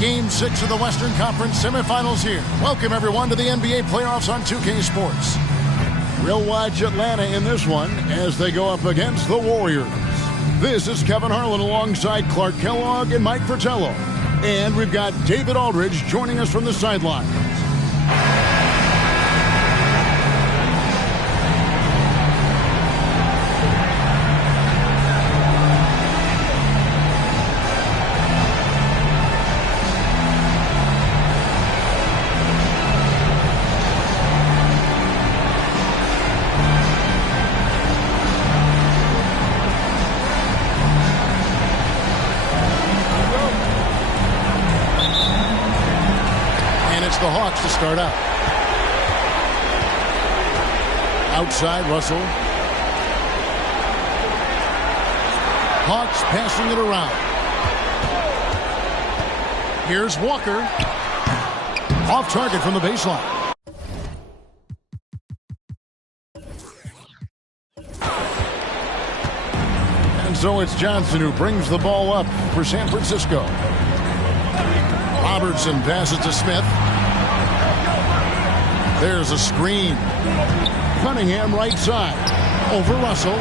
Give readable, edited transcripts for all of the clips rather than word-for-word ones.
Game 6 of the Western Conference semifinals here. Welcome, everyone, to the NBA playoffs on 2K Sports. We'll watch Atlanta in this one as they go up against the Warriors. This is Kevin Harlan alongside Clark Kellogg and Mike Fratello. And we've got David Aldridge joining us from the sidelines. The Hawks to start out. Outside, Russell. Hawks passing it around. Here's Walker. Off target from the baseline. And so it's Johnson who brings the ball up for San Francisco. Robertson passes to Smith. There's a screen. Cunningham right side. Over Russell.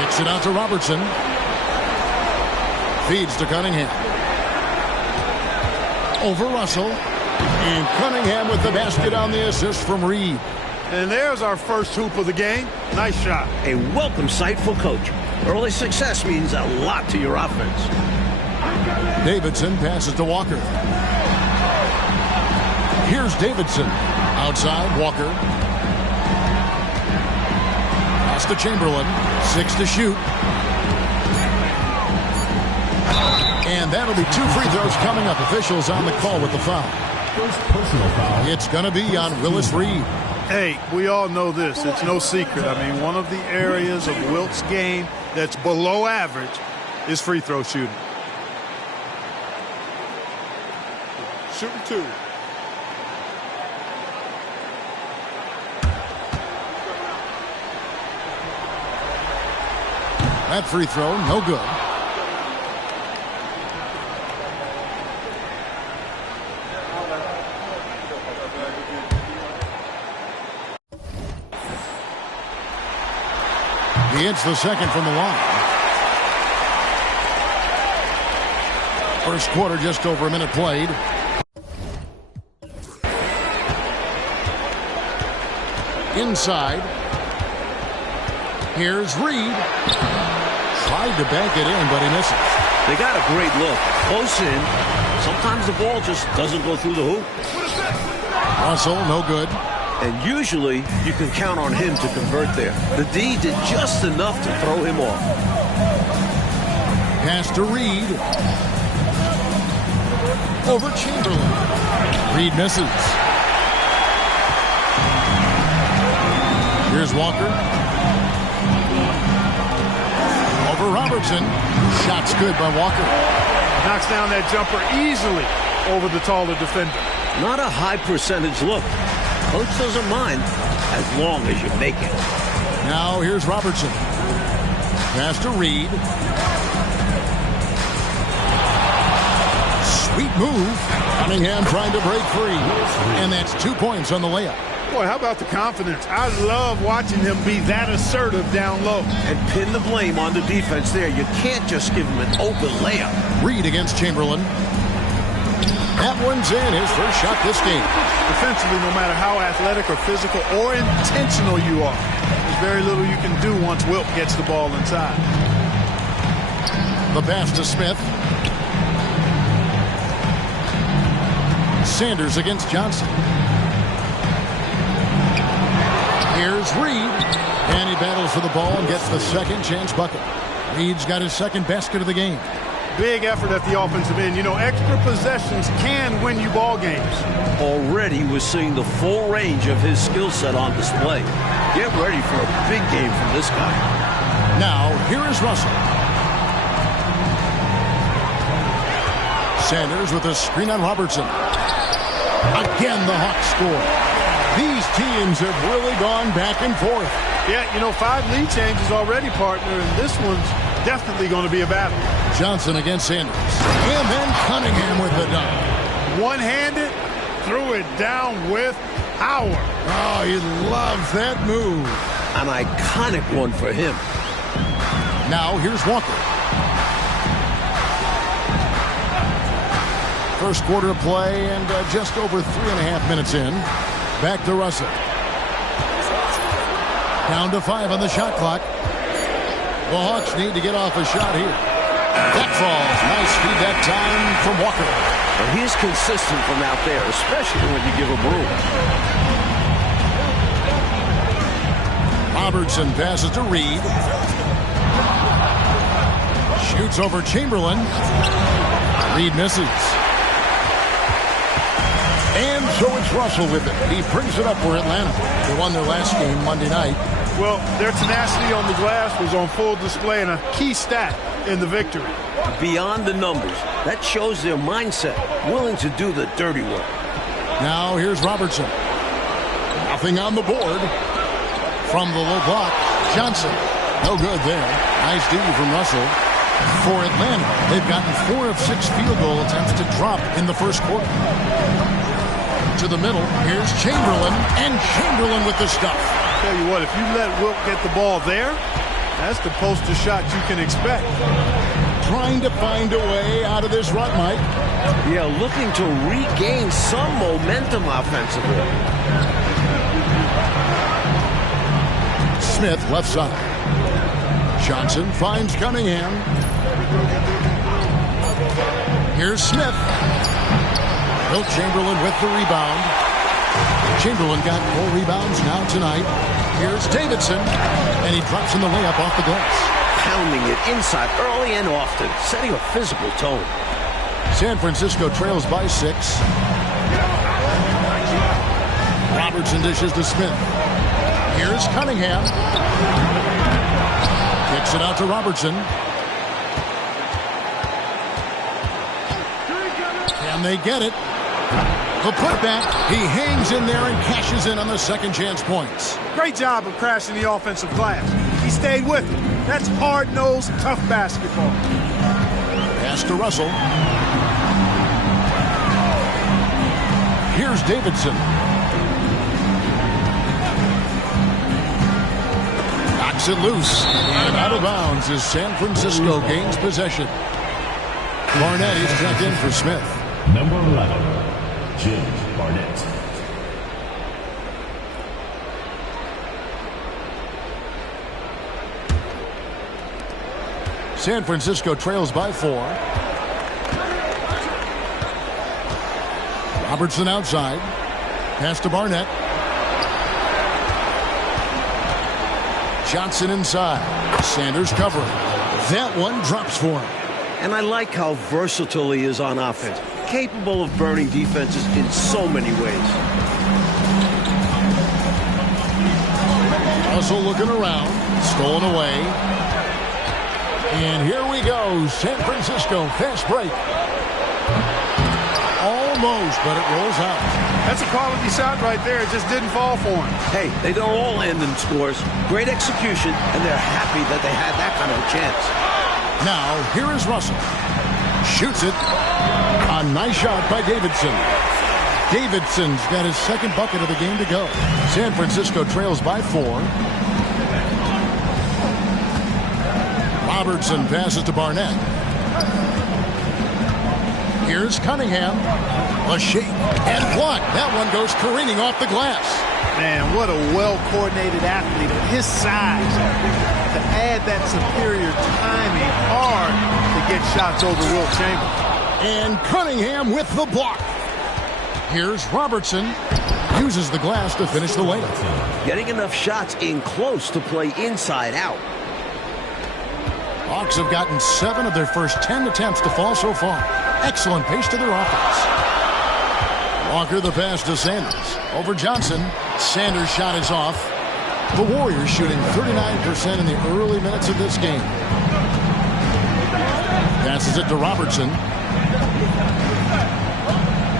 Kicks it out to Robertson. Feeds to Cunningham. Over Russell. And Cunningham with the basket on the assist from Reed. And there's our first hoop of the game. Nice shot. A welcome sight for coach. Early success means a lot to your offense. Davidson passes to Walker. Here's Davidson. Outside, Walker. Pass to Chamberlain. 6 to shoot. And that'll be 2 free throws coming up. Officials on the call with the foul. First personal foul. It's going to be on Willis Reed. Hey, we all know this. It's no secret. I mean, one of the areas of Wilt's game that's below average is free throw shooting. Shooting 2. That free throw, no good. He hits the second from the line. First quarter, just over a minute played. Inside. Here's Reed. Tried to bank it in, but he misses. They got a great look. Close in. Sometimes the ball just doesn't go through the hoop. Russell, no good. And usually, you can count on him to convert there. The D did just enough to throw him off. Pass to Reed. Over Chamberlain. Reed misses. Here's Walker. Over Robertson. Shot's good by Walker. Knocks down that jumper easily over the taller defender. Not a high percentage look. Coach doesn't mind as long as you make it. Now here's Robertson. Pass to Reed. Sweet move. Cunningham trying to break free. And that's 2 points on the layup. Boy, how about the confidence? I love watching him be that assertive down low. And pin the blame on the defense there. You can't just give him an open layup. Reed against Chamberlain. That one's in, his first shot this game. Defensively, no matter how athletic or physical or intentional you are, there's very little you can do once Wilt gets the ball inside. The pass to Smith. Sanders against Johnson. Here's Reed. And he battles for the ball and gets the second chance bucket. Reed's got his second basket of the game. Big effort at the offensive end. You know, extra possessions can win you ball games. Already we're seeing the full range of his skill set on display. Get ready for a big game from this guy. Now, here is Russell. Sanders with a screen on Robertson. Again, the Hawks score. These teams have really gone back and forth. Yeah, you know, 5 lead changes already, partner, and this one's definitely going to be a battle. Johnson against Sanders. And then Cunningham with the dunk. One-handed, threw it down with power. Oh, he loves that move. An iconic one for him. Now here's Walker. First quarter of play and just over 3.5 minutes in. Back to Russell. Down to 5 on the shot clock. The Hawks need to get off a shot here. That falls. Nice feed that time from Walker. Well, he's consistent from out there, especially when you give him room. Robertson passes to Reed. Shoots over Chamberlain. Reed misses. And so it's Russell with it. He brings it up for Atlanta. They won their last game Monday night. Well, their tenacity on the glass was on full display and a key stat in the victory. Beyond the numbers, that shows their mindset, willing to do the dirty work. Now here's Robertson. Nothing on the board. From the low block, Johnson. No good there. Nice D from Russell. For Atlanta, they've gotten 4 of 6 field goal attempts to drop in the first quarter. To the middle, here's Chamberlain, and Chamberlain with the stuff. Tell you what, if you let Wilt get the ball there, that's the poster shot you can expect. Trying to find a way out of this rut, Mike. Yeah, looking to regain some momentum offensively. Smith left side. Johnson finds Cunningham. Here's Smith. Wilt Chamberlain with the rebound. Chamberlain got 4 rebounds now tonight. Here's Davidson, and he drops in the layup off the glass. Pounding it inside early and often, setting a physical tone. San Francisco trails by 6. Robertson dishes to Smith. Here's Cunningham. Kicks it out to Robertson. Can they get it? The putback. He hangs in there and cashes in on the second chance points. Great job of crashing the offensive glass. He stayed with it. That's hard-nosed, tough basketball. Pass to Russell. Here's Davidson. Knocks it loose. And out of bounds as San Francisco gains possession. Barnett is checked in for Smith. Number 11, James Barnett. San Francisco trails by 4. Robertson outside. Pass to Barnett. Johnson inside. Sanders covering. That one drops for him. And I like how versatile he is on offense. Capable of burning defenses in so many ways. Russell looking around. Stolen away. And here we go. San Francisco fast break. Almost, but it rolls out. That's a quality shot right there. It just didn't fall for him. Hey, they don't all end in scores. Great execution, and they're happy that they had that kind of a chance. Now, here is Russell. Shoots it. A nice shot by Davidson. Davidson's got his second bucket of the game to go. San Francisco trails by 4. Robertson passes to Barnett. Here's Cunningham. A shake and block. That one goes careening off the glass. Man, what a well-coordinated athlete at his size. To add that superior timing, hard to get shots over Wilt Chamberlain. And Cunningham with the block. Here's Robertson. Uses the glass to finish the layup. Getting enough shots in close to play inside out. Hawks have gotten 7 of their first 10 attempts to fall so far. Excellent pace to their offense. Walker the pass to Sanders. Over Johnson. Sanders' shot is off. The Warriors shooting 39% in the early minutes of this game. Passes it to Robertson.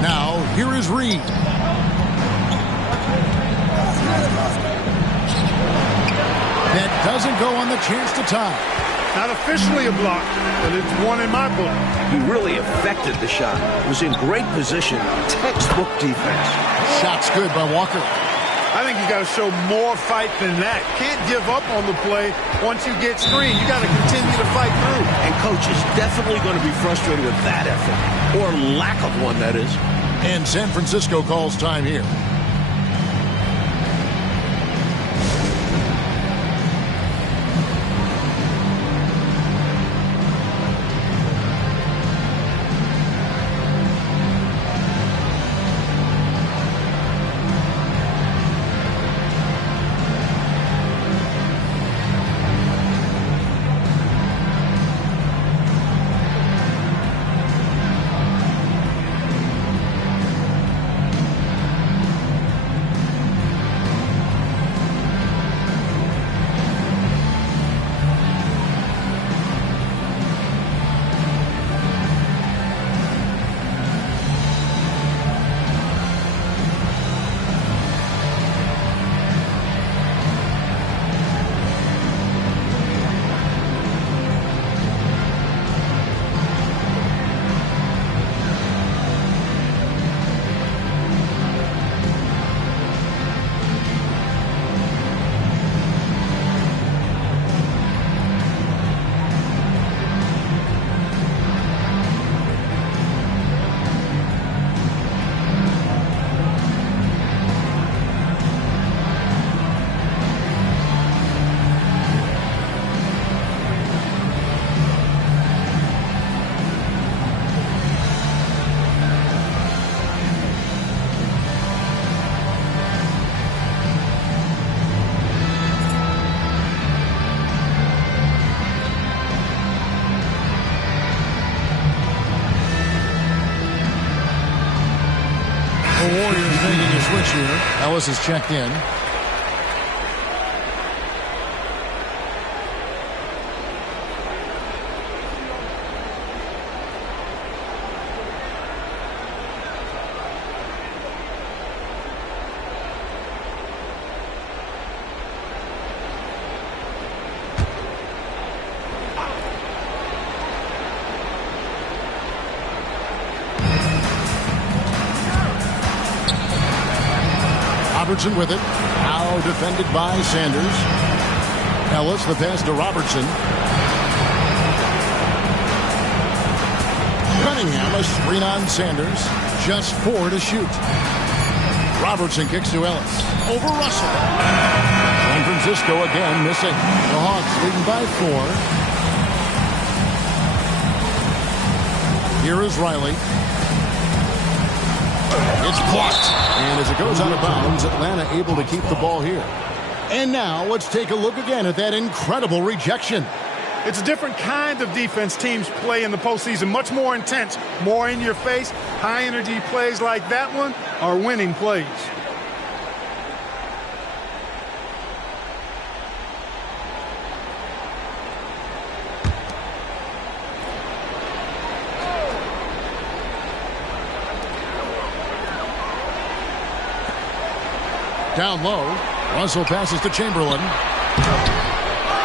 Now, here is Reed. That doesn't go on the chance to tie. Not officially a block, but it's one in my book. He really affected the shot. Was in great position. Textbook defense. Shot's good by Walker. I think you got to show more fight than that. Can't give up on the play once you get screened. You got to continue to fight through. And coach is definitely going to be frustrated with that effort. Or lack of one, that is. And San Francisco calls time here. The Warriors making a switch here. Ellis is checked in. Robertson with it. Now defended by Sanders. Ellis, the pass to Robertson. Cunningham, a screen on Sanders. Just 4 to shoot. Robertson kicks to Ellis. Over Russell. San Francisco again missing. The Hawks leading by 4. Here is Riley. It's blocked. And as it goes out of bounds, Atlanta able to keep the ball here. And now let's take a look again at that incredible rejection. It's a different kind of defense teams play in the postseason. Much more intense, more in your face. High energy plays like that one are winning plays. Down low, Russell passes to Chamberlain.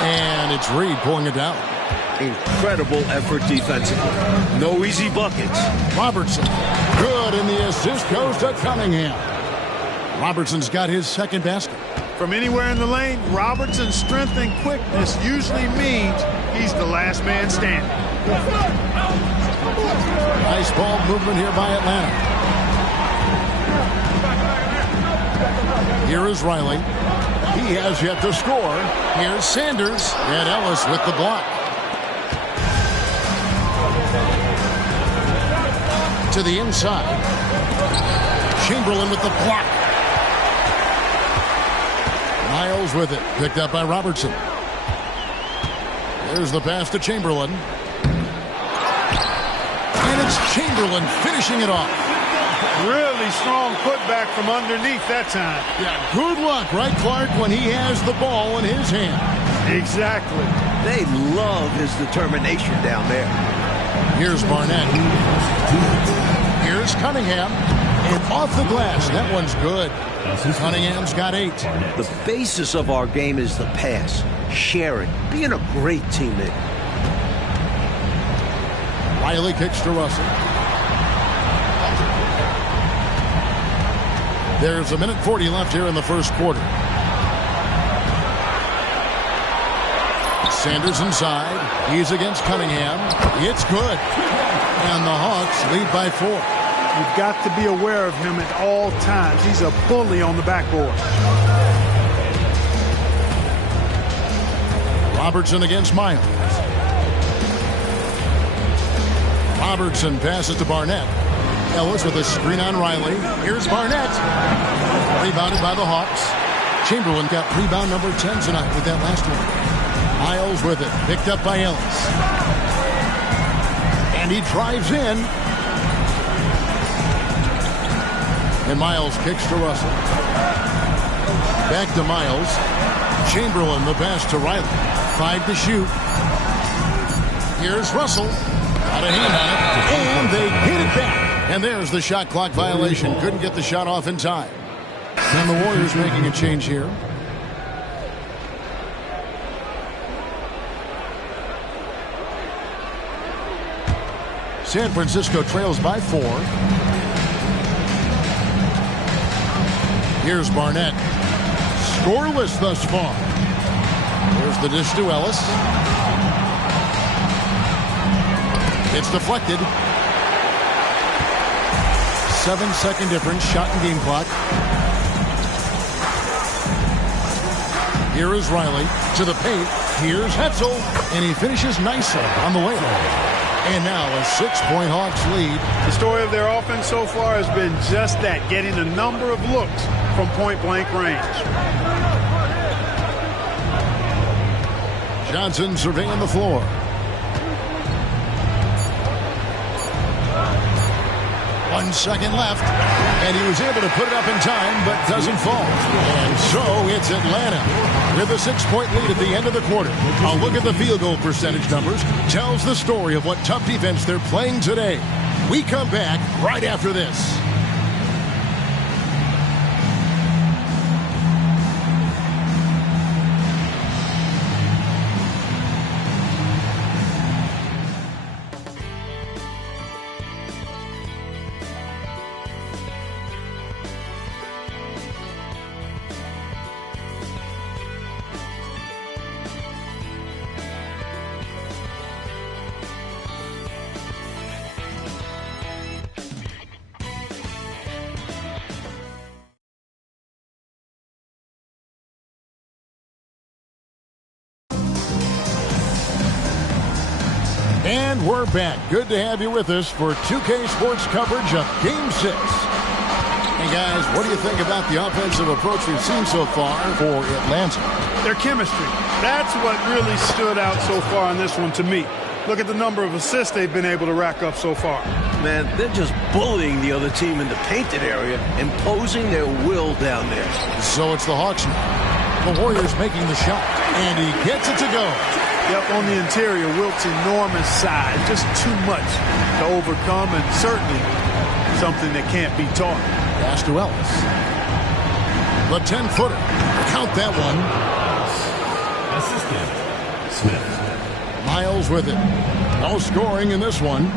And it's Reed pulling it down. Incredible effort defensively. No easy buckets. Robertson, good, and the assist goes to Cunningham. Robertson's got his second basket. From anywhere in the lane, Robertson's strength and quickness usually means he's the last man standing. Nice ball movement here by Atlanta. Here is Riley. He has yet to score. Here's Sanders and Ellis with the block. To the inside. Chamberlain with the block. Miles with it. Picked up by Robertson. There's the pass to Chamberlain. And it's Chamberlain finishing it off. Really strong putback from underneath that time. Yeah, good luck, right, Clark, when he has the ball in his hand. Exactly. They love his determination down there. Here's Barnett. Here's Cunningham. And off the glass. That one's good. Cunningham's got 8. The basis of our game is the pass, sharing, being a great teammate. Riley kicks to Russell. There's 1:40 left here in the first quarter. Sanders inside. He's against Cunningham. It's good. And the Hawks lead by 4. You've got to be aware of him at all times. He's a bully on the backboard. Robertson against Miles. Robertson passes to Barnett. Ellis with a screen on Riley. Here's Barnett. Rebounded by the Hawks. Chamberlain got rebound number 10 tonight with that last one. Miles with it. Picked up by Ellis. And he drives in. And Miles kicks to Russell. Back to Miles. Chamberlain, the pass to Riley. 5 to shoot. Here's Russell. Got a hand on it. And they get it back. And there's the shot clock violation. Couldn't get the shot off in time. And the Warriors making a change here. San Francisco trails by 4. Here's Barnett. Scoreless thus far. Here's the dish to Ellis. It's deflected. 7-second difference. Shot and game clock. Here is Riley to the paint. Here's Hetzel. And he finishes nicely on the way. And now a 6-point Hawks lead. The story of their offense so far has been just that, getting a number of looks from point-blank range. Johnson surveying the floor. One second left, and he was able to put it up in time, but doesn't fall. And so it's Atlanta with a 6-point lead at the end of the quarter. A look at the field goal percentage numbers tells the story of what tough defense they're playing today. We come back right after this. And we're back. Good to have you with us for 2K Sports coverage of Game 6. Hey, guys, what do you think about the offensive approach we've seen so far for Atlanta? Their chemistry. That's what really stood out so far on this one to me. Look at the number of assists they've been able to rack up so far. Man, they're just bullying the other team in the painted area, imposing their will down there. So it's the Hawks now. The Warriors making the shot, and he gets it to go. Yep, on the interior, Wilt's enormous size. Just too much to overcome, and certainly something that can't be taught. Pass to Ellis. The 10-footer. Count that one. Assistant, Smith. Miles with it. No scoring in this one.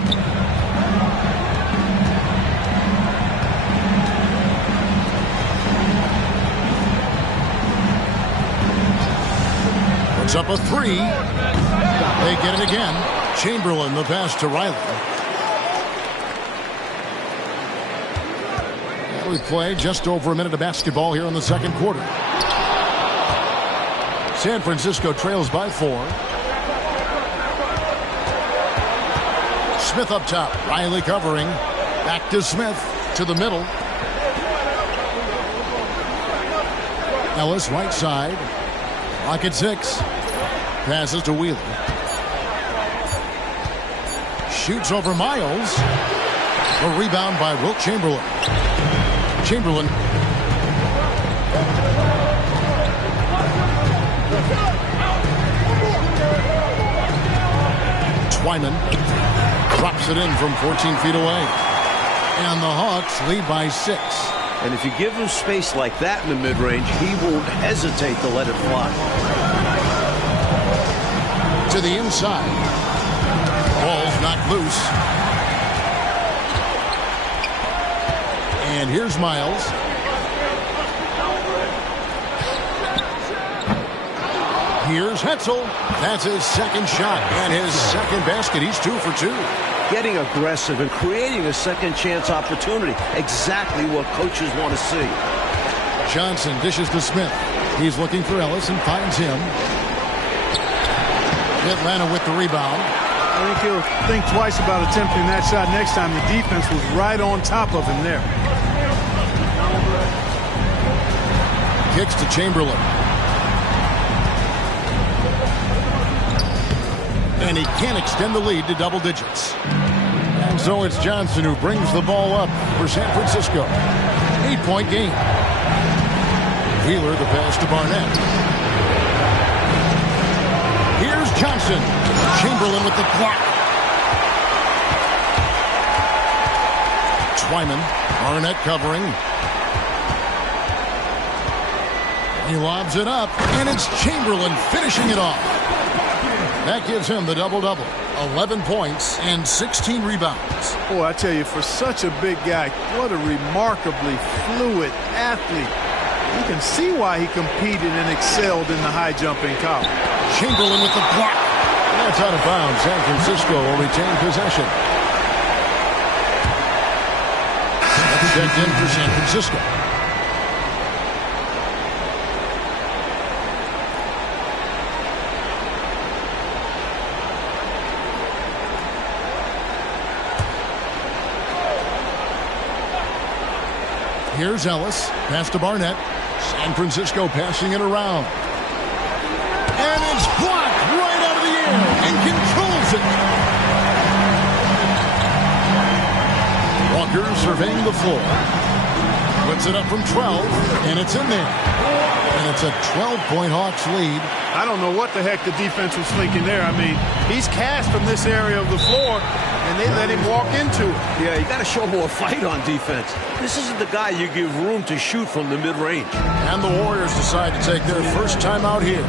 Puts up a 3. They get it again. Chamberlain, the pass to Riley. And we play just over a minute of basketball here in the second quarter. San Francisco trails by 4. Smith up top. Riley covering. Back to Smith. To the middle. Ellis right side. Clock at 6. Passes to Wheeler. Shoots over Miles. A rebound by Wilt Chamberlain. Chamberlain. Twyman drops it in from 14 feet away. And the Hawks lead by 6. And if you give him space like that in the mid-range, he won't hesitate to let it fly. To the inside. Ball's knocked loose. And here's Miles. Here's Hetzel. That's his second shot and his second basket. He's 2 for 2. Getting aggressive and creating a second chance opportunity. Exactly what coaches want to see. Johnson dishes to Smith. He's looking for Ellis and finds him. Atlanta with the rebound. I think he'll think twice about attempting that shot next time. The defense was right on top of him there. Kicks to Chamberlain. And he can't extend the lead to double digits. And so it's Johnson who brings the ball up for San Francisco. 8-point game. Wheeler the pass to Barnett. Here's Johnson. Chamberlain with the block. Twyman. Barnett covering. He lobs it up, and it's Chamberlain finishing it off. That gives him the double-double. 11 points and 16 rebounds. Boy, I tell you, for such a big guy, what a remarkably fluid athlete. You can see why he competed and excelled in the high jump in college. Chamberlain with the block. That's out of bounds. San Francisco will retain possession. That's checked in for San Francisco. Here's Ellis. Pass to Barnett. San Francisco passing it around. And it's blocked right out of the air and controls it. Walker surveying the floor. Puts it up from 12, and it's in there. And it's a 12-point Hawks lead. I don't know what the heck the defense was thinking there. I mean, he's cast from this area of the floor, and they let him walk into it. Yeah, you got to show more fight on defense. This isn't the guy you give room to shoot from the mid-range. And the Warriors decide to take their first time out here.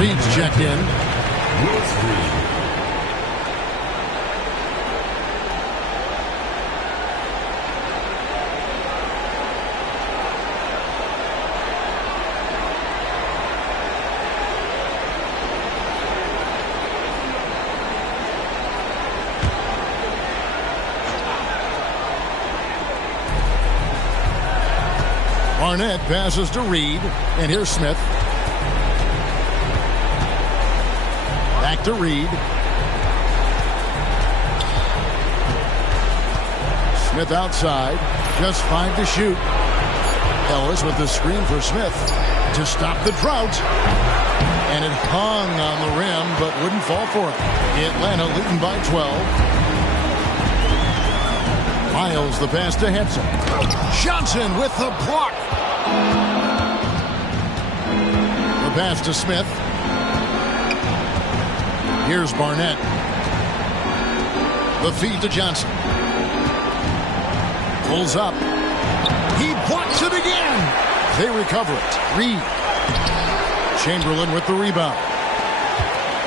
Reed's checked in. Barnett passes to Reed, and here's Smith. Back to Reed. Smith outside. Just 5 to shoot. Ellis with the screen for Smith to stop the drought. And it hung on the rim, but wouldn't fall for it. Atlanta leading by 12. Miles the pass to Henson. Johnson with the block. The pass to Smith. Here's Barnett. The feed to Johnson. Pulls up. He blocks it again. They recover it. Reed. Chamberlain with the rebound.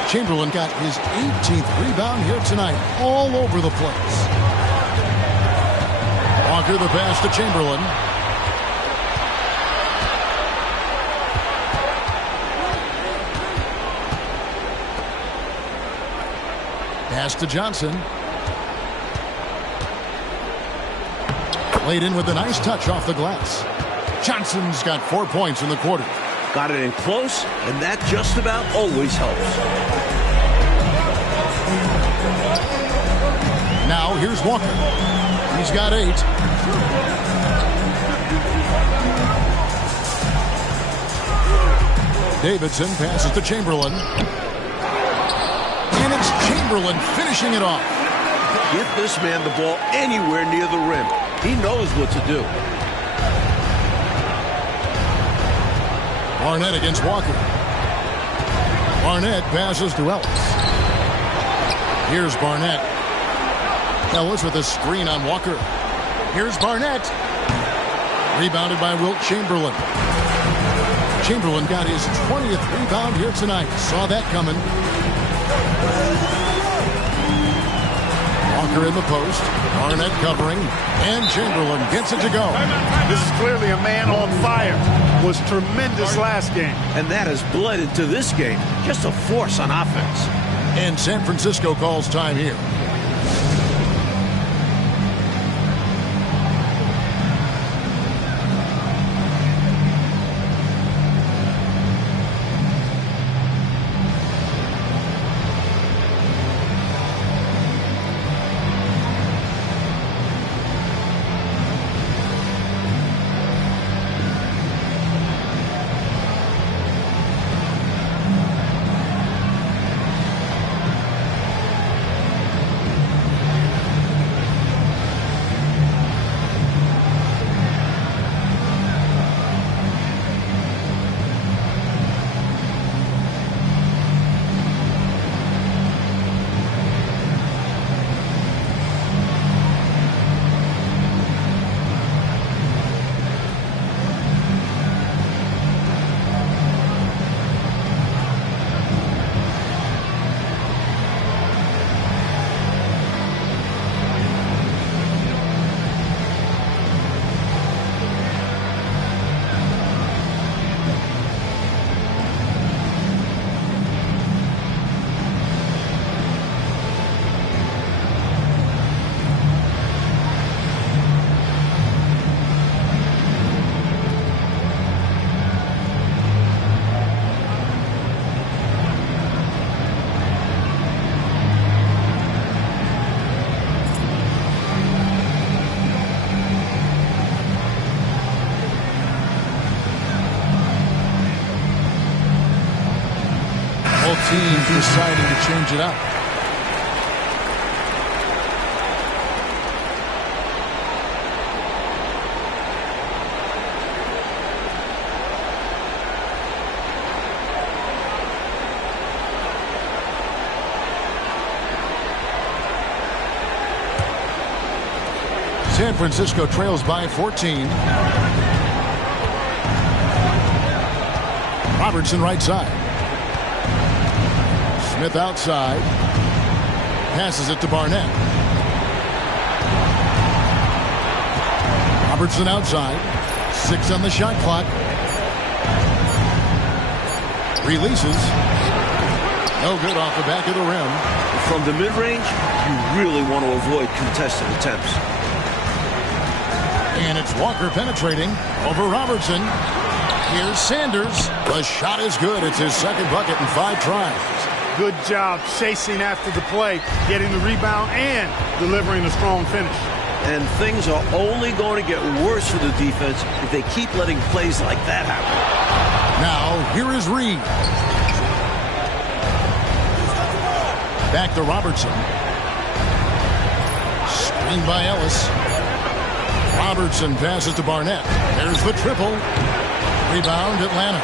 Chamberlain got his 18th rebound here tonight. All over the place. Walker the pass to Chamberlain. Pass to Johnson. Laid in with a nice touch off the glass. Johnson's got 4 points in the quarter. Got it in close, and that just about always helps. Now here's Walker. He's got 8. Davidson passes to Chamberlain. And it's Chamberlain finishing it off. Get this man the ball anywhere near the rim. He knows what to do. Barnett against Walker. Barnett passes to Ellis. Here's Barnett. Ellis with a screen on Walker. Here's Barnett. Rebounded by Wilt Chamberlain. Chamberlain got his 20th rebound here tonight. Saw that coming. Walker in the post. Barnett covering. And Chamberlain gets it to go. This is clearly a man on fire. Was tremendous last game. And that has bled into this game. Just a force on offense. And San Francisco calls time here. Team deciding to change it up. San Francisco trails by 14. Robertson right side. Smith outside. Passes it to Barnett. Robertson outside. 6 on the shot clock. Releases. No good off the back of the rim. From the mid-range, you really want to avoid contested attempts. And it's Walker penetrating over Robertson. Here's Sanders. The shot is good. It's his second bucket in 5 tries. Good job chasing after the play, getting the rebound, and delivering a strong finish. And things are only going to get worse for the defense if they keep letting plays like that happen. Now, here is Reed. Back to Robertson. Screen by Ellis. Robertson passes to Barnett. There's the triple. Rebound, Atlanta.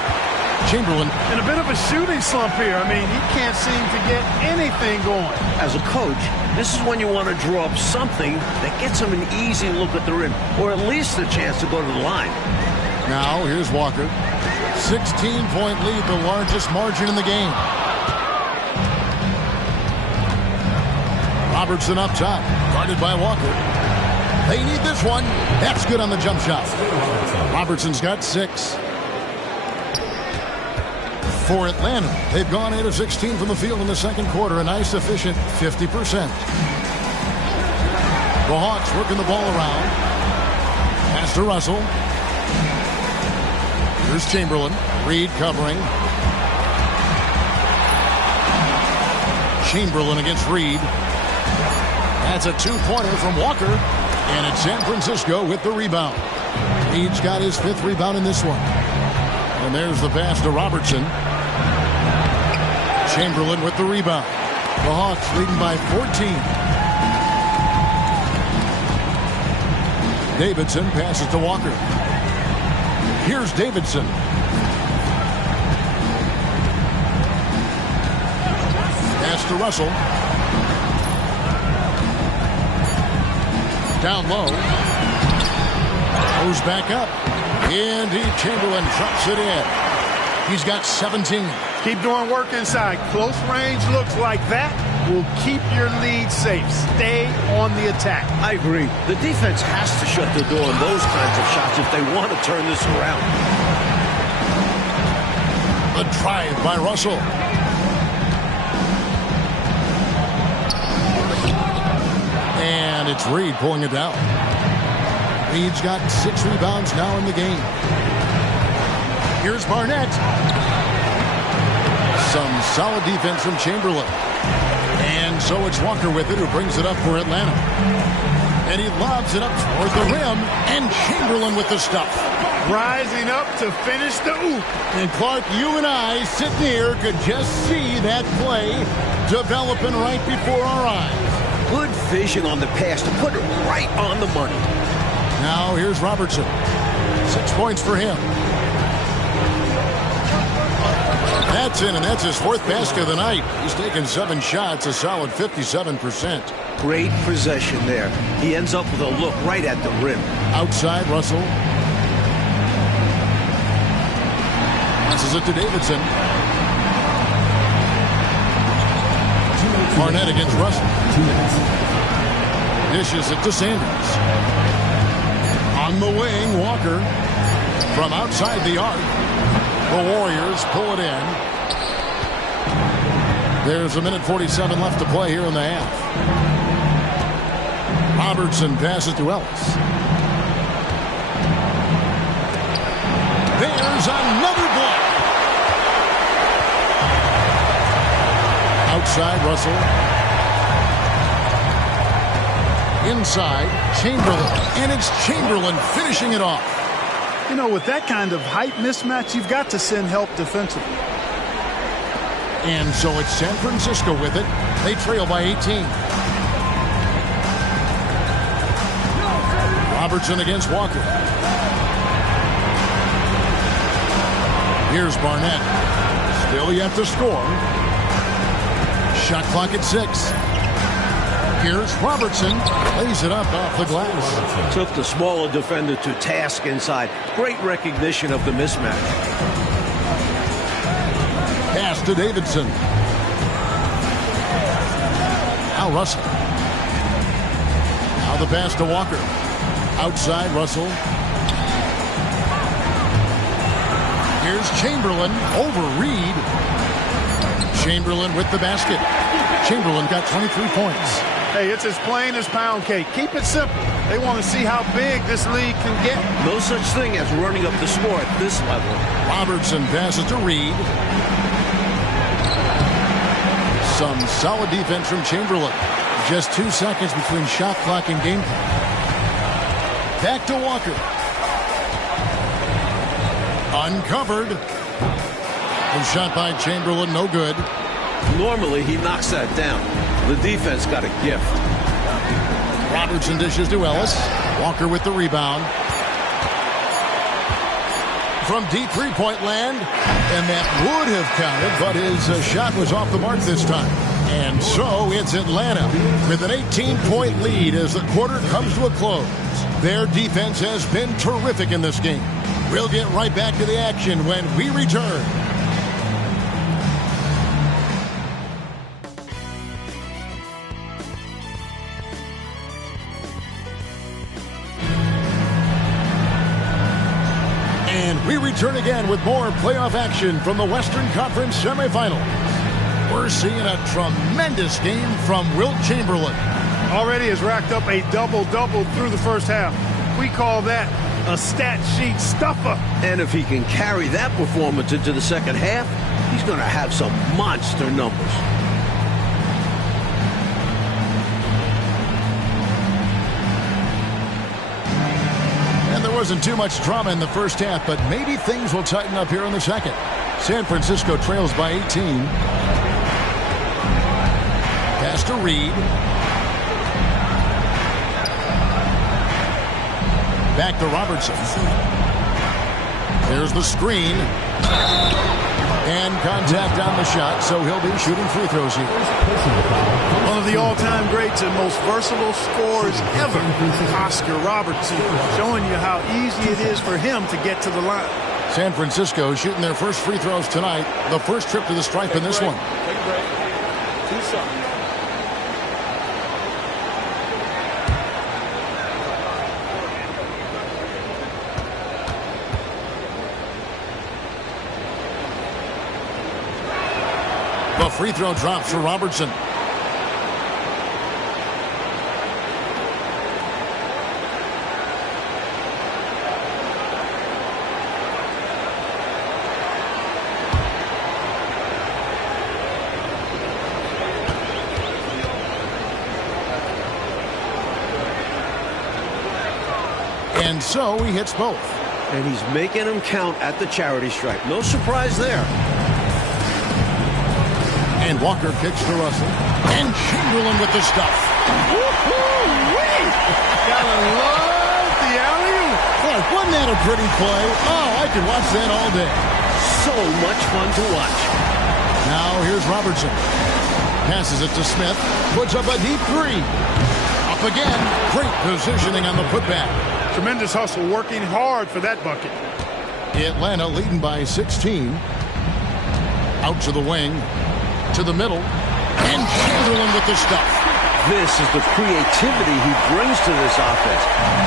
Chamberlain. In a bit of a shooting slump here. I mean, he can't seem to get anything going. As a coach, this is when you want to draw up something that gets him an easy look at the rim, or at least a chance to go to the line. Now, here's Walker. 16-point lead, the largest margin in the game. Robertson up top, guarded by Walker. They need this one. That's good on the jump shot. Robertson's got 6. For Atlanta, they've gone 8 of 16 from the field in the second quarter, a nice efficient 50%. The Hawks working the ball around. Pass to Russell. Here's Chamberlain. Reed covering. Chamberlain against Reed. That's a 2-pointer from Walker. And it's San Francisco with the rebound. Reed's got his 5th rebound in this one. And there's the pass to Robertson. Chamberlain with the rebound. The Hawks leading by 14. Davidson passes to Walker. Here's Davidson. Pass to Russell. Down low. Goes back up. Indeed, Chamberlain drops it in. He's got 17. Keep doing work inside. Close range looks like that will keep your lead safe. Stay on the attack. I agree. The defense has to shut the door on those kinds of shots if they want to turn this around. The drive by Russell. And it's Reed pulling it down. Reed's got 6 rebounds now in the game. Here's Barnett. Some solid defense from Chamberlain. And so it's Walker with it, who brings it up for Atlanta. And he lobs it up toward the rim. And Chamberlain with the stuff. Rising up to finish the oop. And Clark, you and I sitting here could just see that play developing right before our eyes. Good vision on the pass to put it right on the money. Now here's Robertson. 6 points for him. That's in, and that's his 4th basket of the night. He's taken 7 shots, a solid 57%. Great possession there. He ends up with a look right at the rim. Outside, Russell. Passes it to Davidson. Barnett against Russell. 2 minutes. Dishes it to Sanders. On the wing, Walker. From outside the arc. The Warriors pull it in. There's 1:47 left to play here in the half. Robertson passes to Ellis. There's another block. Outside, Russell. Inside, Chamberlain. And it's Chamberlain finishing it off. You know, with that kind of height mismatch, you've got to send help defensively. And so it's San Francisco with it. They trail by 18. Robertson against Walker. Here's Barnett. Still yet to score. Shot clock at 6. Here's Robertson. Lays it up off the glass. Took the smaller defender to task inside. Great recognition of the mismatch. Pass to Davidson. Now Russell. Now the pass to Walker. Outside, Russell. Here's Chamberlain over Reed. Chamberlain with the basket. Chamberlain got 23 points. Hey, it's as plain as pound cake. Keep it simple. They want to see how big this league can get. No such thing as running up the score at this level. Robertson passes to Reed. Some solid defense from Chamberlain. Just 2 seconds between shot clock and game clock. Back to Walker. Uncovered. The shot by Chamberlain, no good. Normally, he knocks that down. The defense got a gift. Robertson dishes to Ellis. Walker with the rebound. From deep three-point land. And that would have counted, but his shot was off the mark this time. And so it's Atlanta with an 18-point lead as the quarter comes to a close. Their defense has been terrific in this game. We'll get right back to the action when we return. And we return again with more playoff action from the Western Conference semifinals. We're seeing a tremendous game from Wilt Chamberlain. Already has racked up a double-double through the first half. We call that a stat sheet stuffer. And if he can carry that performance into the second half, he's going to have some monster numbers. And there wasn't too much drama in the first half, but maybe things will tighten up here in the second. San Francisco trails by 18. Pass to Reed. Back to Robertson. There's the screen. And contact on the shot, so he'll be shooting free throws here. One of the all-time greats and most versatile scorers ever, Oscar Robertson, showing you how easy it is for him to get to the line. San Francisco shooting their first free throws tonight. The first trip to the stripe in this one. The free throw drops for Robertson. And so he hits both. And he's making them count at the charity stripe. No surprise there. And Walker kicks to Russell. And Chamberlain with the stuff. Woo-hoo-wee! Gotta love the alley-oop. Clark, wasn't that a pretty play? Oh, I could watch that all day. So much fun to watch. Now here's Robertson. Passes it to Smith. Puts up a deep three. Up again. Great positioning on the putback. Tremendous hustle, working hard for that bucket. Atlanta leading by 16. Out to the wing. To the middle. And Chamberlain with the stuff. This is the creativity he brings to this offense.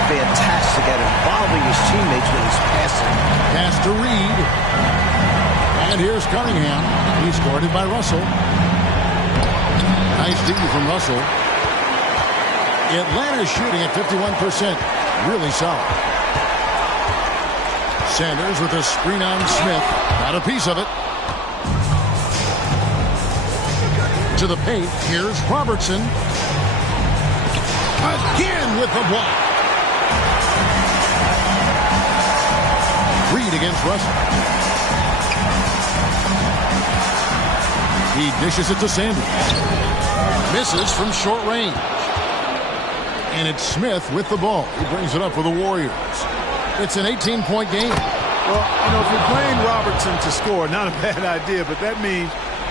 Fantastic at involving his teammates when he's passing. Pass to Reed. And here's Cunningham. He's guarded by Russell. Nice D from Russell. Atlanta's shooting at 51%. Really solid. Sanders with a screen on Smith. Got a piece of it. To the paint. Here's Robertson. Again with the block. Reed against Russell. He dishes it to Sanders. Misses from short range. And it's Smith with the ball. He brings it up for the Warriors. It's an 18-point game. Well, you know, if you're playing Robertson to score, not a bad idea, but that means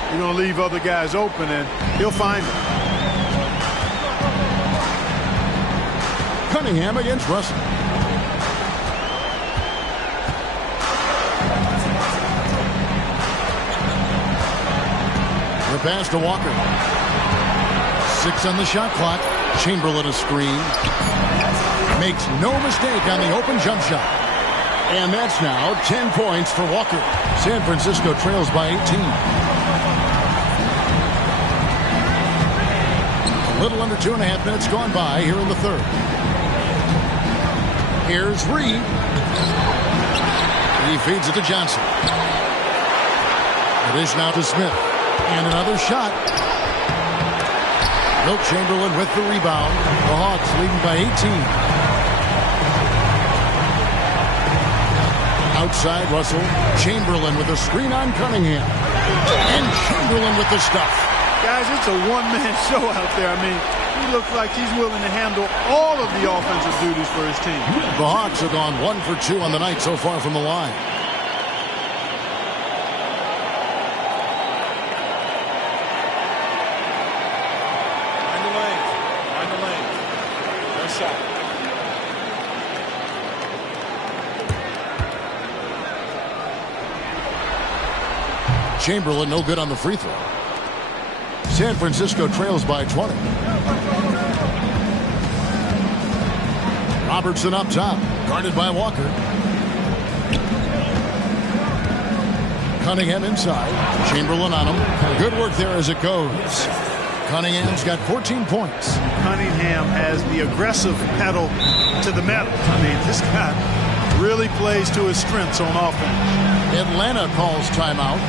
you're going to leave other guys open, and he'll find them. Cunningham against Russell. The pass to Walker. 6 on the shot clock. Chamberlain a screen. Makes no mistake on the open jump shot. And that's now 10 points for Walker. San Francisco trails by 18. A little under 2.5 minutes gone by here in the third. Here's Reed. He feeds it to Johnson. It is now to Smith. And another shot. Wilt Chamberlain with the rebound. The Hawks leading by 18. Outside, Russell. Chamberlain with a screen on Cunningham. And Chamberlain with the stuff. Guys, it's a one-man show out there. I mean, he looks like he's willing to handle all of the offensive duties for his team. The Hawks have gone 1 for 2 on the night so far from the line. Find the lane. No shot. Chamberlain no good on the free throw. San Francisco trails by 20. Robertson up top, guarded by Walker. Cunningham inside. Chamberlain on him. Good work there as it goes. Cunningham's got 14 points. Cunningham has the aggressive pedal to the metal. I mean, this guy really plays to his strengths on offense. Atlanta calls timeout.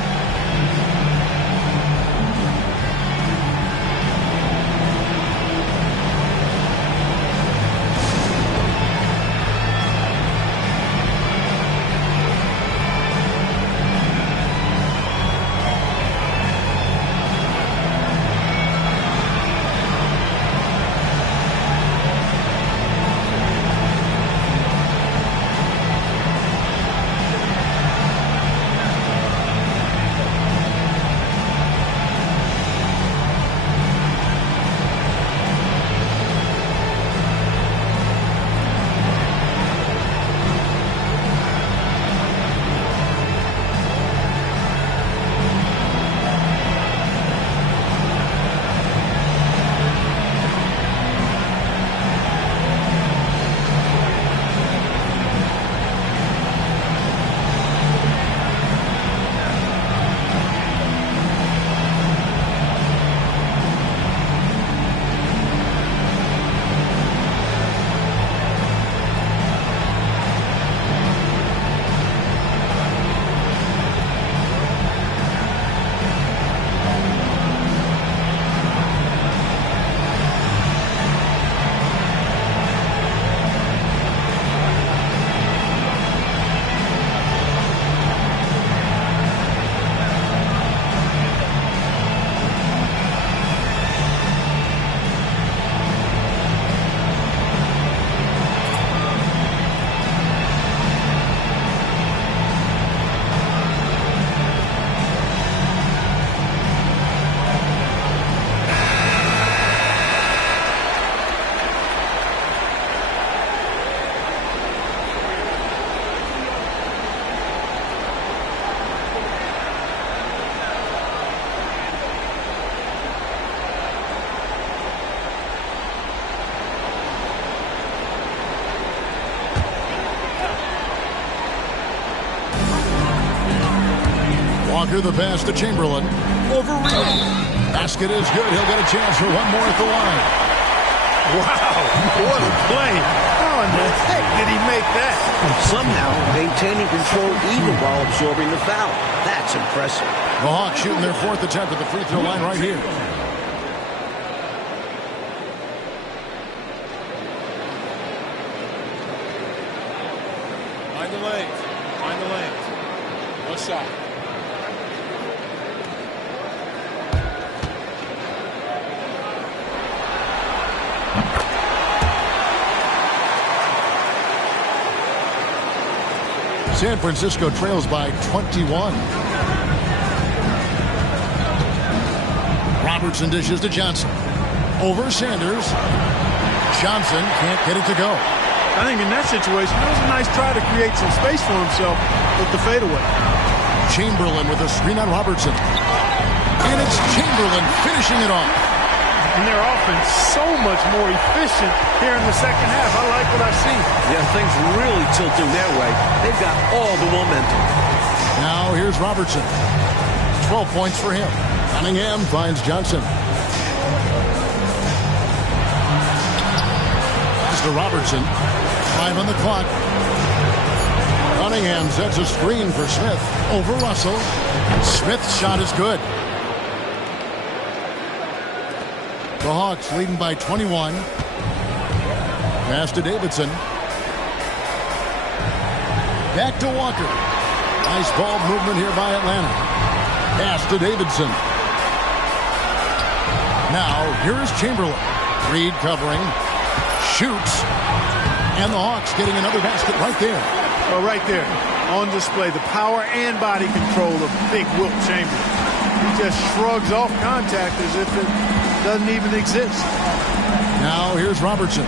Walker the pass to Chamberlain. Over Reed. Basket is good. He'll get a chance for one more at the line. Wow, what a play. How in the heck did he make that? Somehow maintaining control even while absorbing the foul. That's impressive. The Hawks shooting their 4th attempt at the free throw line right here. Find the lanes. Find the lanes. No shot. San Francisco trails by 21. Robertson dishes to Johnson. Over Sanders. Johnson can't get it to go. I think in that situation, that was a nice try to create some space for himself with the fadeaway. Chamberlain with a screen on Robertson. And it's Chamberlain finishing it off. And their offense so much more efficient here in the second half. I like what I see. Yeah, things really tilting their way. They've got all the momentum. Now here's Robertson. 12 points for him. Cunningham finds Johnson. Pass to Robertson. 5 on the clock. Cunningham sets a screen for Smith. Over Russell. Smith's shot is good. The Hawks leading by 21. Pass to Davidson. Back to Walker. Nice ball movement here by Atlanta. Pass to Davidson. Now, here is Chamberlain. Reed covering. Shoots. And the Hawks getting another basket right there. Well, right there. On display. The power and body control of big Wilt Chamberlain. He just shrugs off contact as if it doesn't even exist. Now, here's Robertson.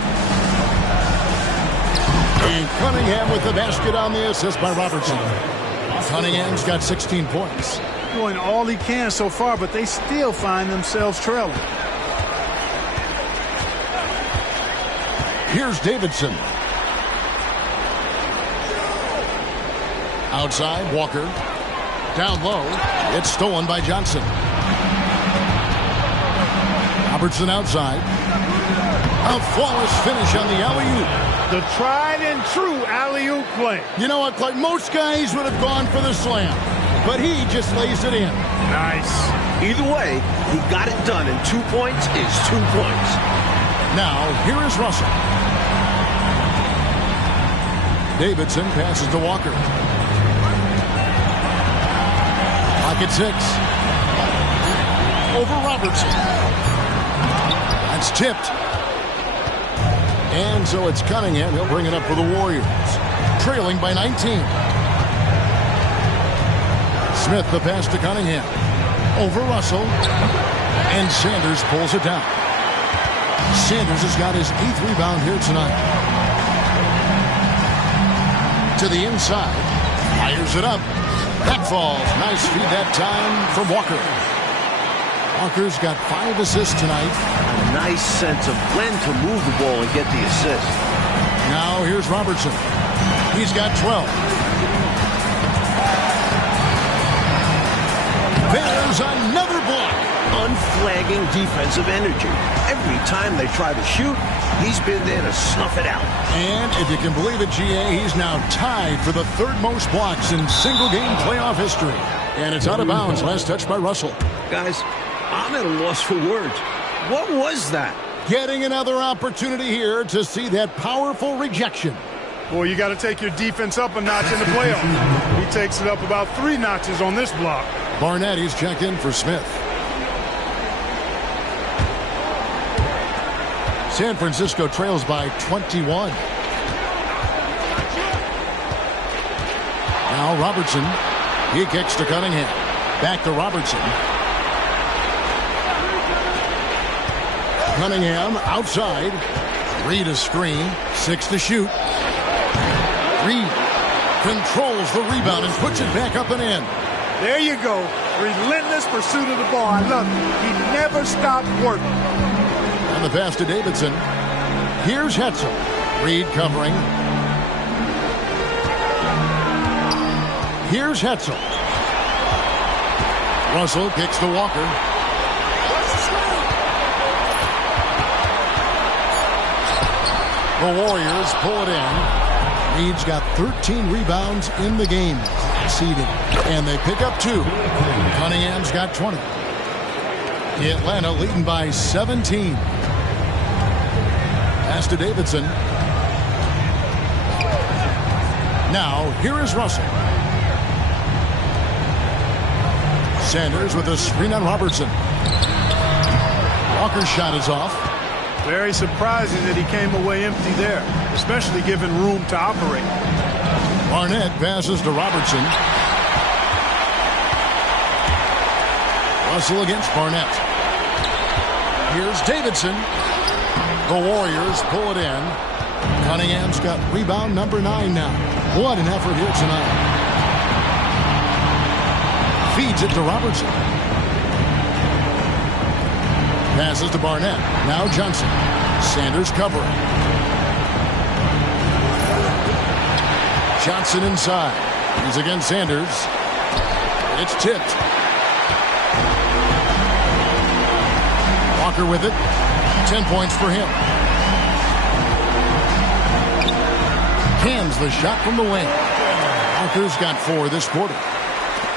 And Cunningham with the basket on the assist by Robertson. Cunningham's got 16 points. Doing all he can so far, but they still find themselves trailing. Here's Davidson. Outside, Walker. Down low. It's stolen by Johnson. Robertson outside. A flawless finish on the alley-oop. The tried and true alley-oop play. You know what, Clark? Most guys would have gone for the slam, but he just lays it in. Nice. Either way, he got it done, and 2 points is 2 points. Now, here is Russell. Davidson passes to Walker. Pocket 6. Over Robertson. That's tipped. And so it's Cunningham. He'll bring it up for the Warriors. Trailing by 19. Smith the pass to Cunningham. Over Russell. And Sanders pulls it down. Sanders has got his 8th rebound here tonight. To the inside. Fires it up. That falls. Nice feed that time from Walker. Walker's got 5 assists tonight. A nice sense of when to move the ball and get the assist. Now here's Robertson. He's got 12. There's another block. Unflagging defensive energy. Every time they try to shoot, he's been there to snuff it out. And if you can believe it, GA, he's now tied for the 3rd most blocks in single-game playoff history. And it's out of bounds. Last touch by Russell. Guys, I'm at a loss for words. What was that? Getting another opportunity here to see that powerful rejection. Boy, you got to take your defense up a notch in the playoffs. He takes it up about 3 notches on this block. Barnett, he's checked in for Smith. San Francisco trails by 21. Now Robertson. He kicks to Cunningham. Back to Robertson. Cunningham outside. Reed a screen. 6 to shoot. Reed controls the rebound and puts it back up and in. There you go. Relentless pursuit of the ball. I love it. He never stopped working. And the pass to Davidson. Here's Hetzel. Reed covering. Here's Hetzel. Russell kicks to Walker. The Warriors pull it in. Reed's got 13 rebounds in the game. Seeding. And they pick up 2. Cunningham's got 20. Atlanta leading by 17. Pass to Davidson. Now, here is Russell. Sanders with a screen on Robertson. Walker's shot is off. Very surprising that he came away empty there, especially given room to operate. Barnett passes to Robertson. Russell against Barnett. Here's Davidson. The Warriors pull it in. Cunningham's got rebound number 9 now. What an effort here tonight. Feeds it to Robertson. Passes to Barnett. Now Johnson. Sanders covering. Johnson inside. He's against Sanders. It's tipped. Walker with it. 10 points for him. Cans the shot from the wing. Walker's got 4 this quarter.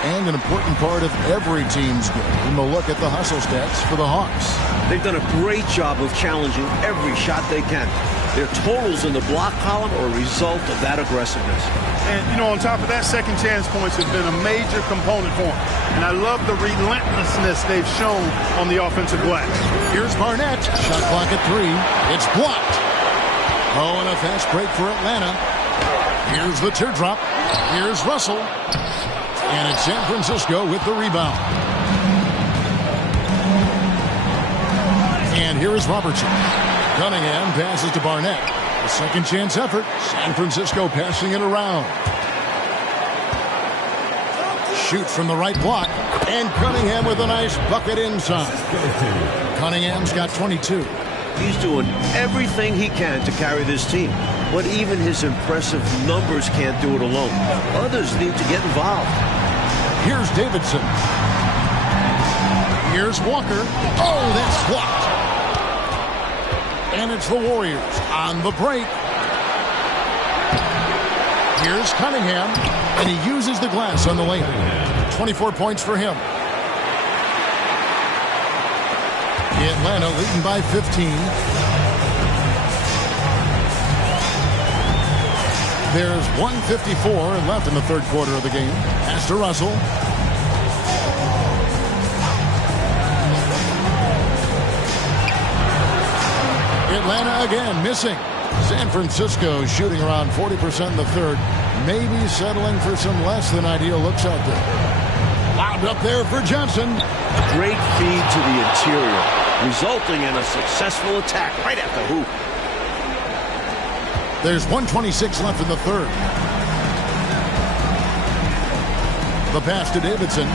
And an important part of every team's game, a look at the hustle stats for the Hawks. They've done a great job of challenging every shot they can. Their totals in the block column are a result of that aggressiveness. And, you know, on top of that, second chance points have been a major component for them. And I love the relentlessness they've shown on the offensive glass. Here's Barnett. Shot clock at 3. It's blocked. Oh, and a fast break for Atlanta. Here's the teardrop. Here's Russell. And it's San Francisco with the rebound. And here is Robertson. Cunningham passes to Barnett. A second chance effort. San Francisco passing it around. Shoots from the right block. And Cunningham with a nice bucket inside. Cunningham's got 22. He's doing everything he can to carry this team. But even his impressive numbers can't do it alone. Others need to get involved. Here's Davidson. Here's Walker. Oh, that's blocked. And it's the Warriors on the break. Here's Cunningham. And he uses the glass on the layup. 24 points for him. Atlanta leading by 15. There's 1:54 left in the third quarter of the game. Pass to Russell. Atlanta again missing. San Francisco shooting around 40% in the third. Maybe settling for some less than ideal looks out there. Lobbed up there for Johnson. Great feed to the interior, resulting in a successful attack right at the hoop. There's 1:26 left in the third. The pass to Davidson.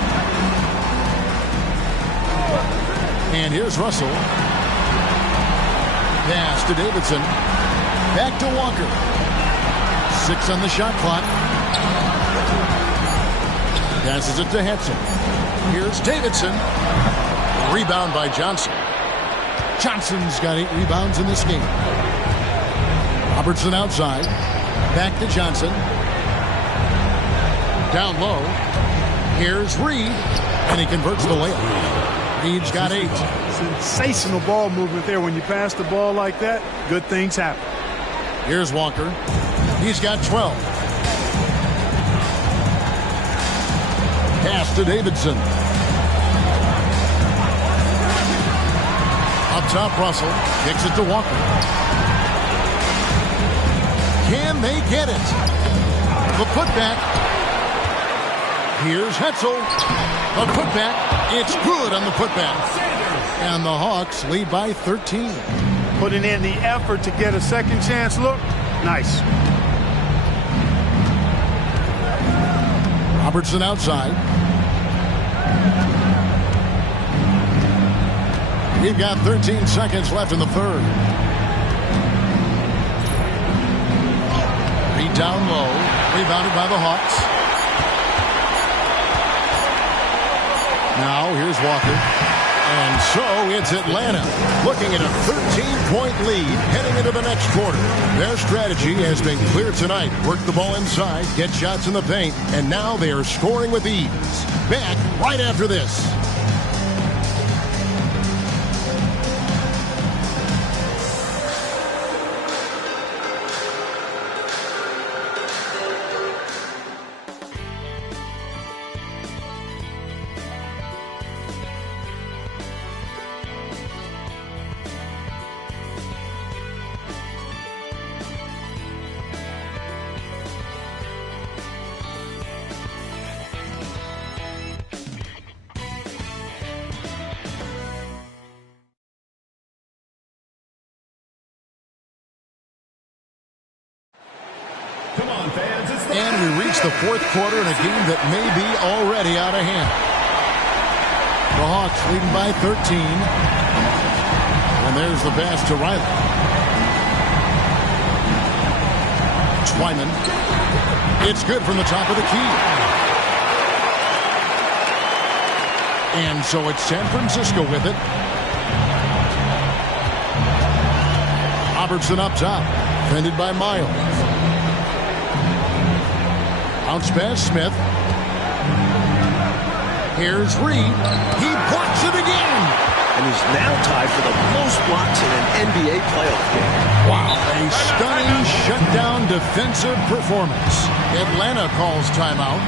And here's Russell. Pass to Davidson. Back to Walker. 6 on the shot clock. Passes it to Henson. Here's Davidson. Rebound by Johnson. Johnson's got 8 rebounds in this game. Robertson outside. Back to Johnson. Down low. Here's Reed. And he converts the layup. Reed's got 8. Sensational ball movement there. When you pass the ball like that, good things happen. Here's Walker. He's got 12. Pass to Davidson. Up top, Russell. Kicks it to Walker. Can they get it? The putback. Here's Hetzel. The putback. It's good on the putback. And the Hawks lead by 13. Putting in the effort to get a second chance look. Nice. Robertson outside. We've got 13 seconds left in the third. Reed down low. Rebounded by the Hawks. Now here's Walker. And so it's Atlanta looking at a 13-point lead heading into the next quarter. Their strategy has been clear tonight. Work the ball inside, get shots in the paint, and now they are scoring with ease. Back right after this. And we reach the fourth quarter in a game that may be already out of hand. The Hawks leading by 13. And there's the pass to Riley. Twyman. It's good from the top of the key. And so it's San Francisco with it. Robertson up top. Defended by Miles. Bounce pass, Smith. Here's Reed. He blocks it again. And he's now tied for the most blocks in an NBA playoff game. Wow, a stunning shutdown defensive performance. Atlanta calls timeout.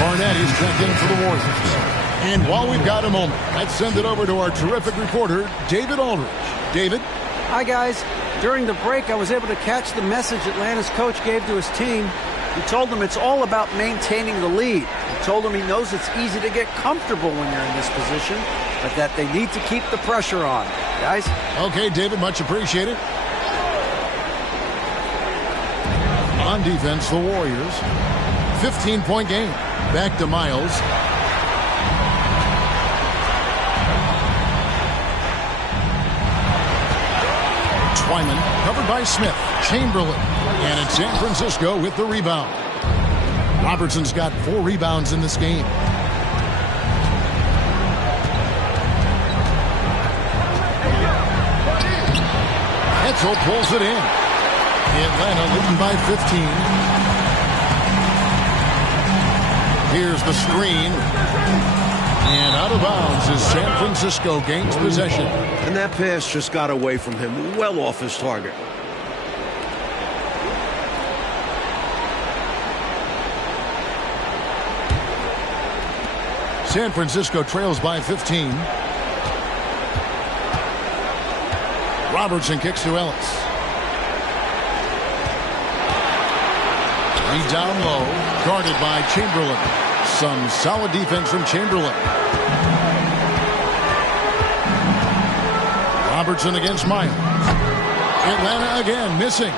Barnett is checked in for the Warriors. And while we've got a moment, let's send it over to our terrific reporter, David Aldridge. David? Hi, guys. During the break, I was able to catch the message Atlanta's coach gave to his team. He told them it's all about maintaining the lead. He told them he knows it's easy to get comfortable when you're in this position, but that they need to keep the pressure on. Guys? Okay, David, much appreciated. On defense, the Warriors. 15-point game. Back to Miles. Twyman covered by Smith. Chamberlain. And it's San Francisco with the rebound. Robertson's got 4 rebounds in this game. Edsel pulls it in. Atlanta leading by 15. Here's the screen. And out of bounds as San Francisco gains possession. And that pass just got away from him, well off his target. San Francisco trails by 15. Robertson kicks to Ellis. He's down low, guarded by Chamberlain. Some solid defense from Chamberlain. Robertson against Myers. Atlanta again missing.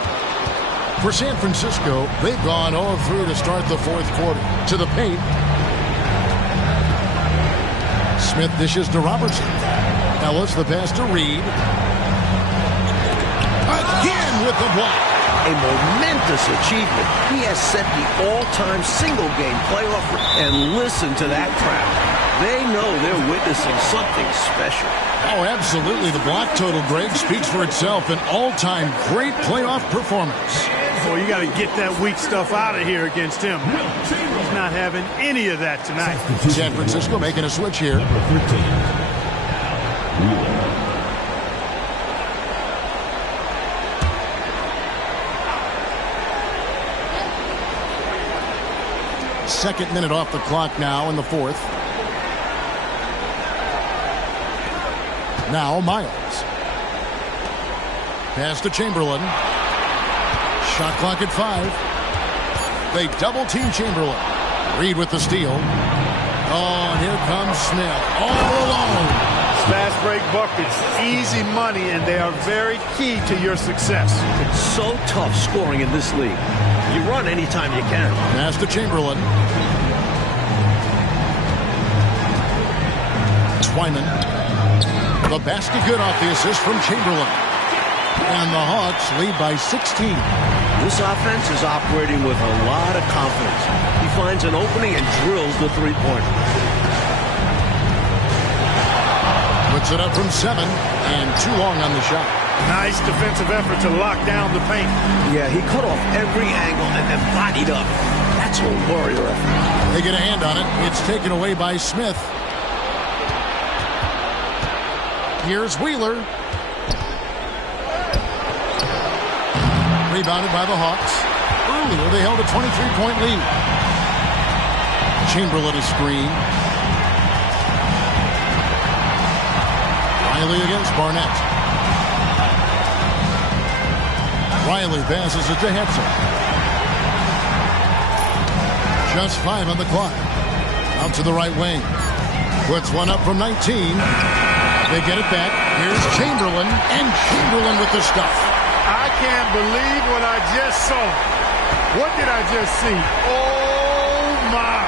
For San Francisco, they've gone all through to start the fourth quarter. To the paint. Smith dishes to Robertson. Ellis the pass to Reed. Again with the block. A momentous achievement. He has set the all-time single-game playoff record. And listen to that crowd. They know they're witnessing something special. Oh, absolutely. The block total, Greg, speaks for itself. An all-time great playoff performance. Boy, you got to get that weak stuff out of here against him. He's not having any of that tonight. San Francisco making a switch here. Number 13. Wheeler. Second minute off the clock now in the fourth. Now Miles. Pass to Chamberlain. Shot clock at 5. They double team Chamberlain. Reed with the steal. Oh, and here comes Smith. All alone. Fast break buckets, easy money, and they are very key to your success. It's so tough scoring in this league. You run anytime you can. Pass to Chamberlain. Twyman. The basket good off the assist from Chamberlain. And the Hawks lead by 16. This offense is operating with a lot of confidence. He finds an opening and drills the three-pointer. Puts it up from 7, and too long on the shot. Nice defensive effort to lock down the paint. Yeah, he cut off every angle and then bodied up. That's a warrior effort. They get a hand on it. It's taken away by Smith. Here's Wheeler. Rebounded by the Hawks. Earlier, they held a 23-point lead. Chamberlain a screen. Riley against Barnett. Riley passes it to Hetzel. Just 5 on the clock. Out to the right wing. Puts one up from 19. They get it back. Here's Chamberlain, and Chamberlain with the stuff. I can't believe what I just saw. What did I just see? Oh, my.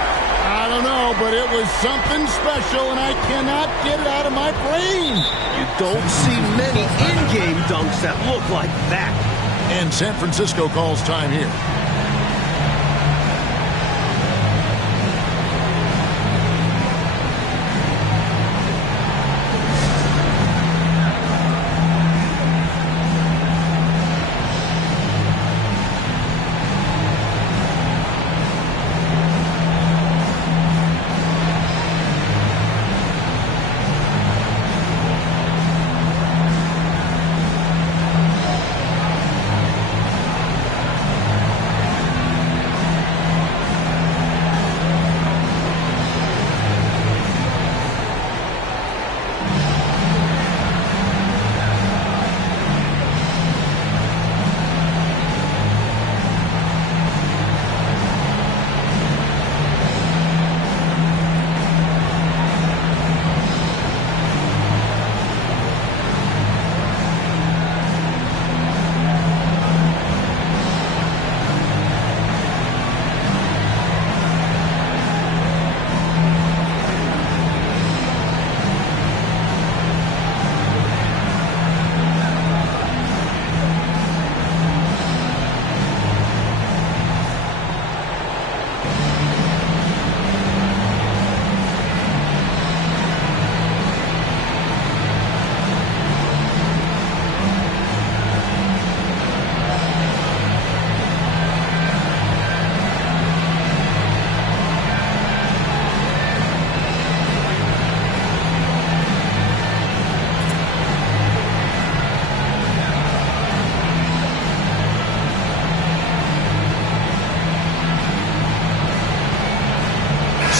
I don't know, but it was something special, and I cannot get it out of my brain. You don't see many in-game dunks that look like that. And San Francisco calls time here.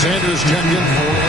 Sanders checked in for